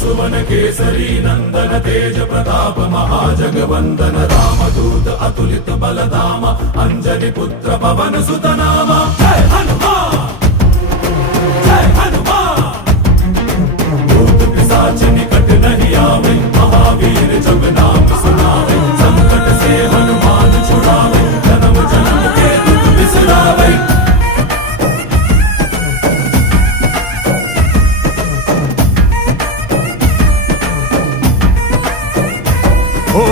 सुवन केसरी नंदन तेज प्रताप महाजगवंदन रामदूत अतुलित बलधाम अंजनी पुत्र पवन सुत नाम जय हनुमान जय हनुमान। भूत पिशाच निकट नहीं आवे महावीर जब नाम सुनावे संकट से हनुमान छुड़ावे जन्म जन्म के दुख बिसरावे। ಓ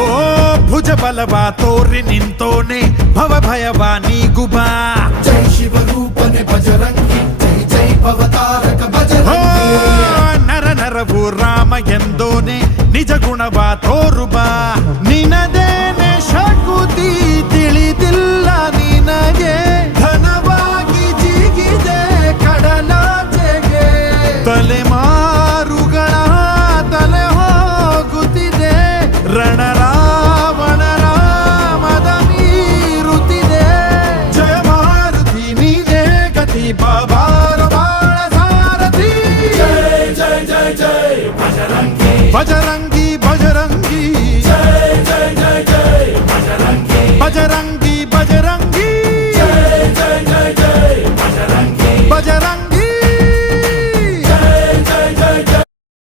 ಭುಜ ಬಲವಾ ತೋರಿ ನಿಂತೋನೆ ಭವ ಭಯವಾ ನೀಗುಬಾ ಜೈ ಶಿವ ರೂಪನೆ ಬಜರಂಗಿ ಜೈ ಜೈ ಭವತಾರಕ ಬಜರಂಗಿ ನರ ನರವು ರಾಮ ಎಂದೋನೆ ನಿಜ ಗುಣವಾ ತೋರುಬಾ ನಿನದೇನೆ ಶಕುತಿ ತಿಳಿದಿಲ್ಲ ನಿನಗೆ ಘನವಾಗಿ ಜಿಗಿದೆ ಕಡಲಾಚೆಗೆ ತಲೆಮಾರುಗಳ ತಲೆ ಹೋಗುತ್ತಿದೆ ರಣರಾವಣರ ಮದ ಮೀರುತ್ತಿದೆ ಜಯ ಮಾರುತಿ ನೀನೇ ಗತಿ ಬಾಬಾರ ಬಾಳ ಸಾರಥಿ जय जय जय जय बजरंगी ಬಜರಂಗಿ ಬಜರಂಗಿ जय जय जय जय बजरंगी ಬಜರಂಗಿ